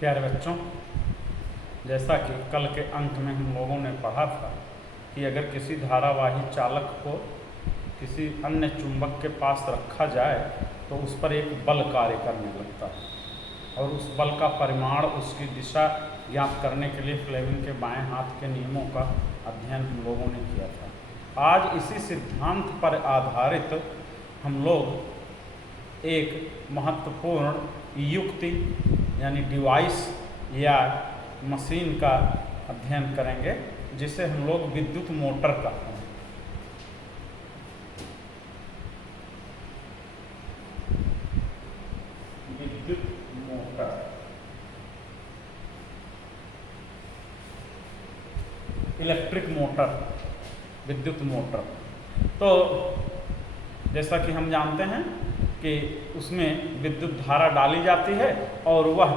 प्यारे बच्चों, जैसा कि कल के अंक में हम लोगों ने पढ़ा था कि अगर किसी धारावाही चालक को किसी अन्य चुंबक के पास रखा जाए तो उस पर एक बल कार्य करने लगता है और उस बल का परिमाण, उसकी दिशा ज्ञात करने के लिए फ्लेमिंग के बाएं हाथ के नियमों का अध्ययन हम लोगों ने किया था। आज इसी सिद्धांत पर आधारित हम लोग एक महत्वपूर्ण युक्ति यानी डिवाइस या मशीन का अध्ययन करेंगे जिसे हम लोग विद्युत मोटर कहते हैं। विद्युत मोटर, इलेक्ट्रिक मोटर, विद्युत मोटर। तो जैसा कि हम जानते हैं कि उसमें विद्युत धारा डाली जाती है और वह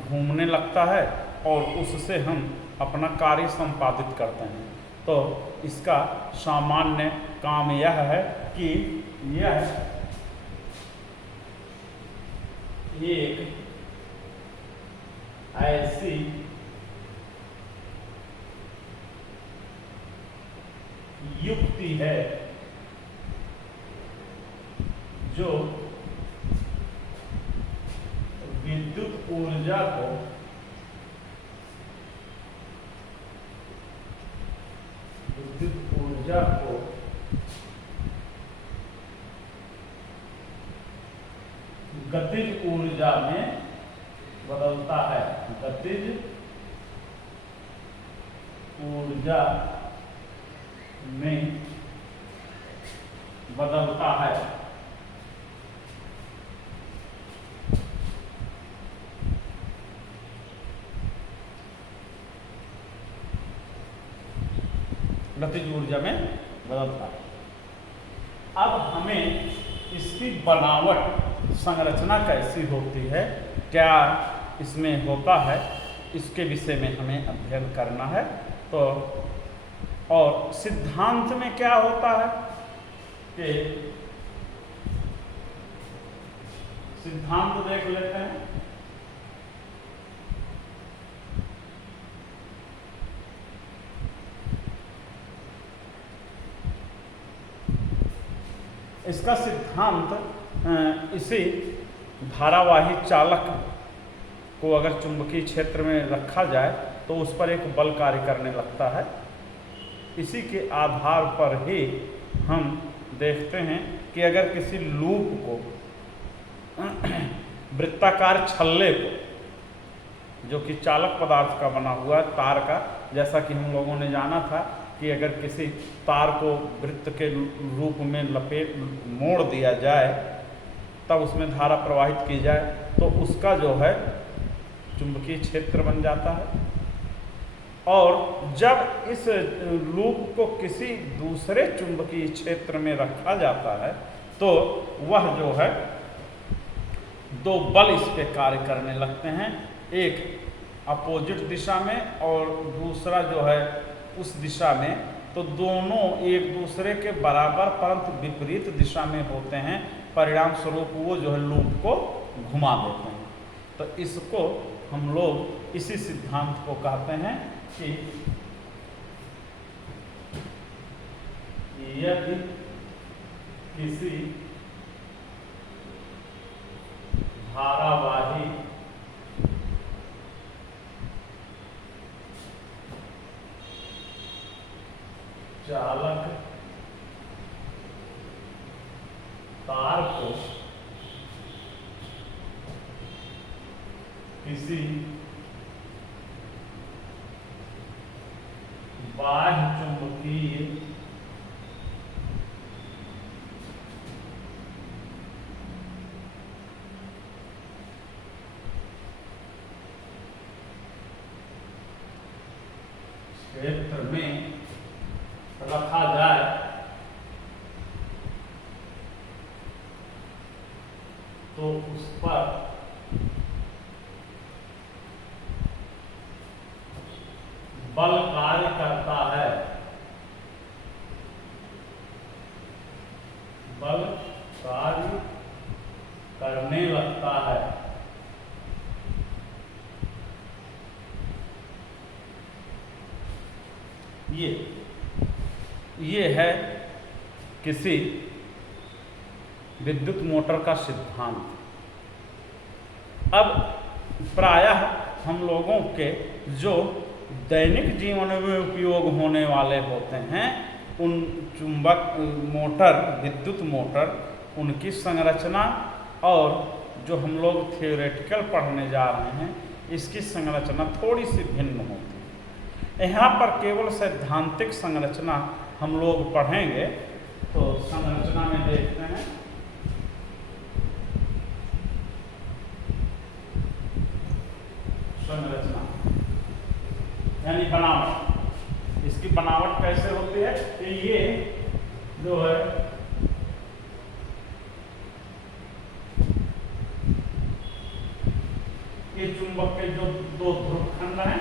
घूमने लगता है और उससे हम अपना कार्य संपादित करते हैं। तो इसका सामान्य काम यह है कि यह एक ऐसी युक्ति है जो विद्युत ऊर्जा को गतिज ऊर्जा में बदलता है, गतिज ऊर्जा में बदलता है। गतिज ऊर्जा में बदलता है। अब हमें इसकी बनावट, संरचना कैसी होती है, क्या इसमें होता है, इसके विषय में हमें अध्ययन करना है। तो और सिद्धांत में क्या होता है कि सिद्धांत देख लेते हैं। इसका सिद्धांत इसी धारावाही चालक को अगर चुंबकीय क्षेत्र में रखा जाए तो उस पर एक बल कार्य करने लगता है। इसी के आधार पर ही हम देखते हैं कि अगर किसी लूप को, वृत्ताकार छल्ले को, जो कि चालक पदार्थ का बना हुआ है, तार का, जैसा कि हम लोगों ने जाना था कि अगर किसी तार को वृत्त के रूप में मोड़ दिया जाए तब उसमें धारा प्रवाहित की जाए तो उसका जो है चुंबकीय क्षेत्र बन जाता है। और जब इस लूप को किसी दूसरे चुंबकीय क्षेत्र में रखा जाता है तो वह जो है दो बल इस पे कार्य करने लगते हैं, एक अपोजिट दिशा में और दूसरा जो है उस दिशा में। तो दोनों एक दूसरे के बराबर परंतु विपरीत दिशा में होते हैं, परिणाम स्वरूप वो जो है लूप को घुमा देते हैं। तो इसको हम लोग इसी सिद्धांत को कहते हैं कि यदि किसी धारावाही चालक तार को किसी बाह्य चुंबकीय क्षेत्र में रखा जाए तो उस पर बल कार्य करता है, बल कार्य करने लगता है। ये है किसी विद्युत मोटर का सिद्धांत। अब प्रायः हम लोगों के जो दैनिक जीवन में उपयोग होने वाले होते हैं उन चुंबक मोटर, विद्युत मोटर, उनकी संरचना और जो हम लोग थियोरेटिकल पढ़ने जा रहे हैं इसकी संरचना थोड़ी सी भिन्न होती है। यहाँ पर केवल सैद्धांतिक संरचना हम लोग पढ़ेंगे। तो संरचना में देखते हैं, संरचना यानी बनावट। इसकी बनावट कैसे होती है कि ये जो है ये चुंबक के जो दो ध्रुव खंड हैं,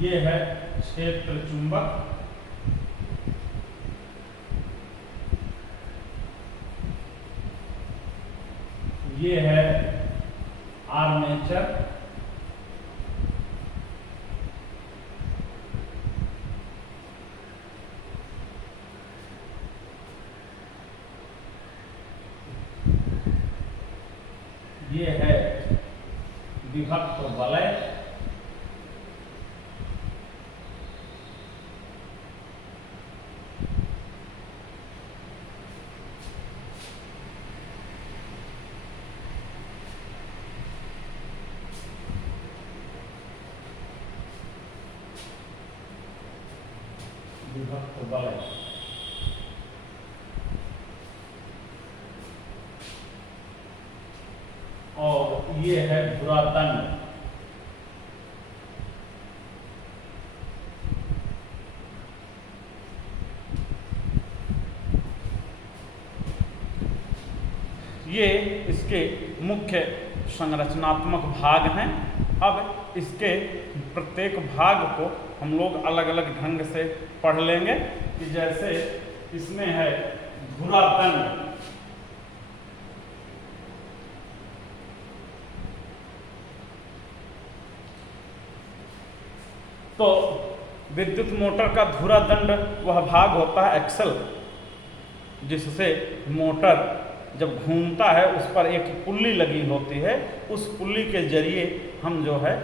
ये है क्षेत्र चुंबक, ये है आर्मेचर, ये है विभक्त वलय, विभक्त वलय, और ये है धुरादंड। ये इसके मुख्य संरचनात्मक भाग हैं। अब इसके प्रत्येक भाग को हम लोग अलग अलग ढंग से पढ़ लेंगे कि जैसे इसमें है धुरादंड। तो विद्युत मोटर का धुरादंड वह भाग होता है एक्सल, जिससे मोटर जब घूमता है उस पर एक पुल्ली लगी होती है। उस पुल्ली के जरिए हम जो है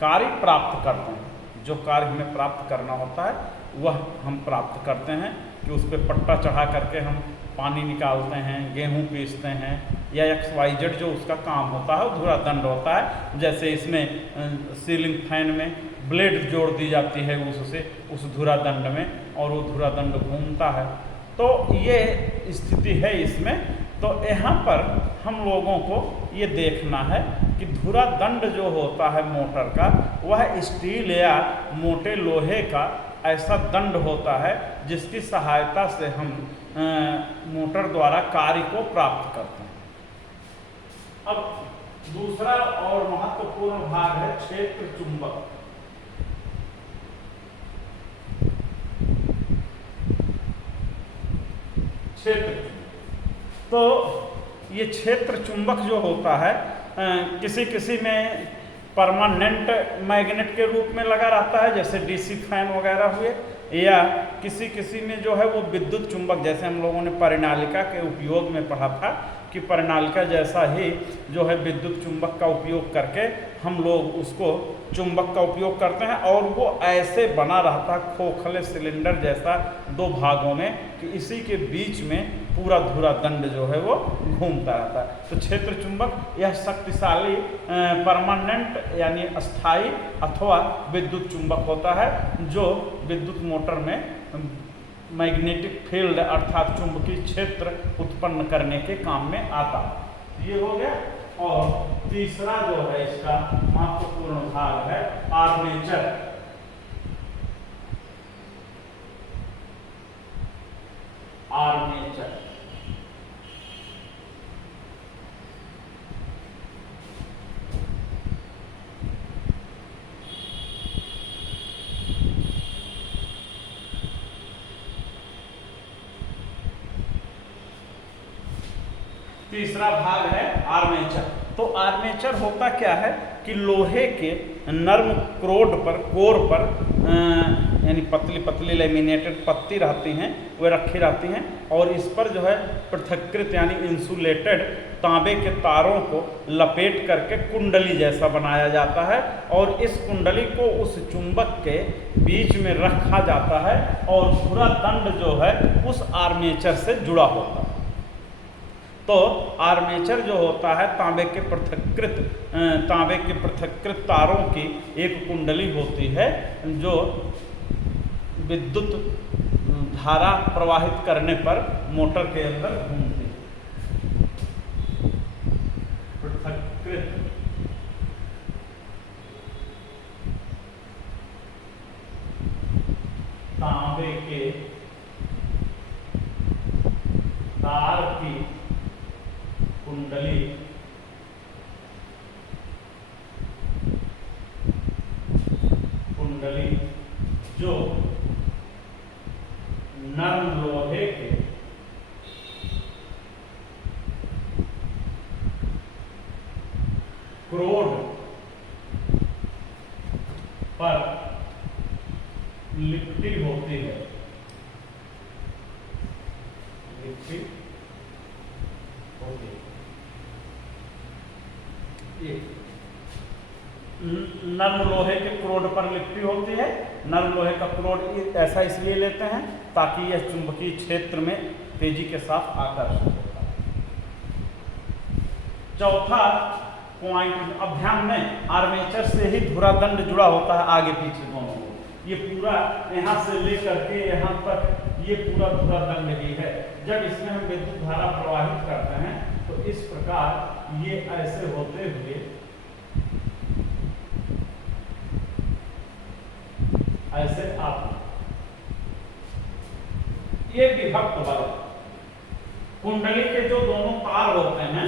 कार्य प्राप्त करते हैं। जो कार्य हमें प्राप्त करना होता है वह हम प्राप्त करते हैं कि उस पर पट्टा चढ़ा करके हम पानी निकालते हैं, गेहूं पीसते हैं, या XYZ जो उसका काम होता है वो धुरादंड होता है। जैसे इसमें सीलिंग फैन में ब्लेड जोड़ दी जाती है उससे, उस धुरादंड में, और वो धुरादंड घूमता है। तो ये स्थिति है इसमें। तो यहाँ पर हम लोगों को ये देखना है कि धुरादंड जो होता है मोटर का, वह स्टील या मोटे लोहे का ऐसा दंड होता है जिसकी सहायता से हम मोटर द्वारा कार्य को प्राप्त करते हैं। अब दूसरा और महत्वपूर्ण भाग है क्षेत्र चुंबक। क्षेत्र, तो ये क्षेत्र चुंबक जो होता है किसी किसी में परमानेंट मैग्नेट के रूप में लगा रहता है, जैसे डीसी फैन वगैरह हुए, या किसी किसी में जो है वो विद्युत चुंबक, जैसे हम लोगों ने परिनालिका के उपयोग में पढ़ा था कि परिनालिका जैसा ही जो है विद्युत चुंबक का उपयोग करके हम लोग उसको चुंबक का उपयोग करते हैं, और वो ऐसे बना रहता खोखले सिलेंडर जैसा दो भागों में कि इसी के बीच में पूरा धुरा दंड जो है वो घूमता रहता है। तो क्षेत्र चुंबक यह शक्तिशाली परमानेंट यानी अस्थाई अथवा विद्युत चुंबक होता है, जो विद्युत मोटर में मैग्नेटिक फील्ड अर्थात चुंबकीय क्षेत्र उत्पन्न करने के काम में आता है। ये हो गया। और तीसरा जो है इसका महत्वपूर्ण भाग है आर्मेचर। आर्मेचर तीसरा भाग है आर्मेचर। तो आर्मेचर होता क्या है कि लोहे के नर्म कोर पर यानी पतली पतली लेमिनेटेड पत्ती रहती हैं, वे रखी रहती हैं, और इस पर जो है पृथक्कृत यानी इंसुलेटेड तांबे के तारों को लपेट करके कुंडली जैसा बनाया जाता है, और इस कुंडली को उस चुंबक के बीच में रखा जाता है, और पूरा दंड जो है उस आर्मेचर से जुड़ा होता है। तो आर्मेचर जो होता है तांबे के पृथक्कृत तारों की एक कुंडली होती है, जो विद्युत धारा प्रवाहित करने पर मोटर के अंदर घूमती है। पृथक्कृत तांबे के तार की कुंडली जो नर्म लोहे के क्रोड पर लिपटी होती है। नर्म लोहे के क्रोड पर लिपटी होती है। नर्म लोहे का क्रोड ऐसा इसलिए लेते हैं ताकि यह चुंबकीय क्षेत्र में तेजी के साथ आकर्षित होता है। चौथा पॉइंट, अब ध्यान में आर्मेचर से ही धुरा दंड जुड़ा होता है आगे पीछे दोनों। ये पूरा यहाँ से लेकर के यहाँ तक ये पूरा धुरा दंड ही है। जब इसमें हम विद्युत धारा प्रवाहित करते हैं तो इस प्रकार ये ऐसे होते हुए ऐसे आप ये विभक्त बल कुंडली के जो दोनों तार होते हैं,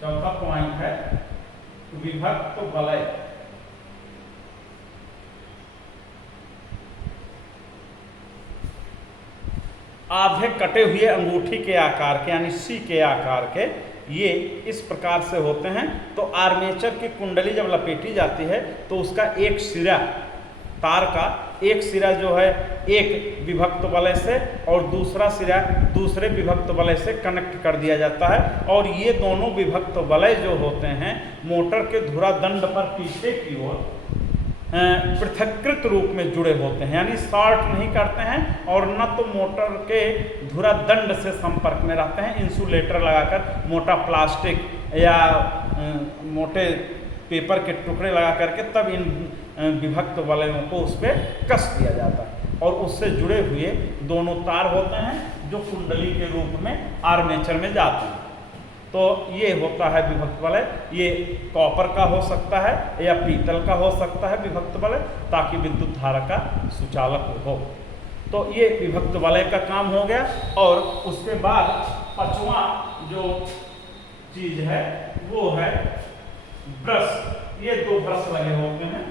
चौथा पॉइंट है विभक्त वलय। आधे कटे हुए अंगूठी के आकार के यानी सी के आकार के ये इस प्रकार से होते हैं। तो आर्मेचर की कुंडली जब लपेटी जाती है तो उसका एक सिरा, तार का एक सिरा जो है एक विभक्त वलय से और दूसरा सिरा दूसरे विभक्त वलय से कनेक्ट कर दिया जाता है, और ये दोनों विभक्त वलय जो होते हैं मोटर के धुरा दंड पर पीछे की ओर पृथक्कृत रूप में जुड़े होते हैं, यानी शॉर्ट नहीं करते हैं और न तो मोटर के धुरा दंड से संपर्क में रहते हैं। इंसुलेटर लगाकर मोटा प्लास्टिक या मोटे पेपर के टुकड़े लगा करके तब इन विभक्त वलयों को उस पर कस दिया जाता है, और उससे जुड़े हुए दोनों तार होते हैं जो कुंडली के रूप में आर्मेचर में जाते हैं। तो ये होता है विभक्त वलय। ये कॉपर का हो सकता है या पीतल का हो सकता है विभक्त वलय, ताकि विद्युत धारा का सुचालक हो। तो ये विभक्त वलय का काम हो गया। और उसके बाद पांचवा जो चीज है वो है ब्रश। ये दो ब्रश लगे होते हैं,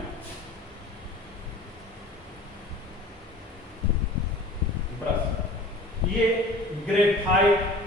ब्रश। ये ग्रेफाइट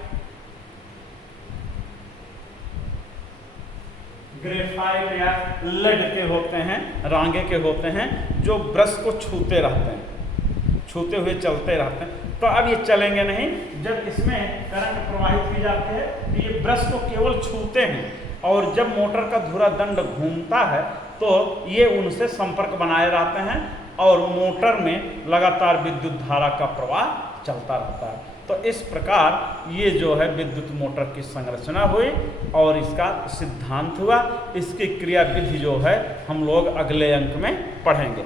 ग्रेफाइट या लेड के होते हैं, रांगे के होते हैं, जो ब्रश को छूते रहते हैं, छूते हुए चलते रहते हैं। तो अब ये चलेंगे नहीं, जब इसमें करंट प्रवाहित की जाती है तो ये ब्रश को केवल छूते हैं, और जब मोटर का धुरा दंड घूमता है तो ये उनसे संपर्क बनाए रहते हैं और मोटर में लगातार विद्युत धारा का प्रवाह चलता रहता है। तो इस प्रकार ये जो है विद्युत मोटर की संरचना हुई और इसका सिद्धांत हुआ। इसकी क्रिया विधि जो है हम लोग अगले अंक में पढ़ेंगे।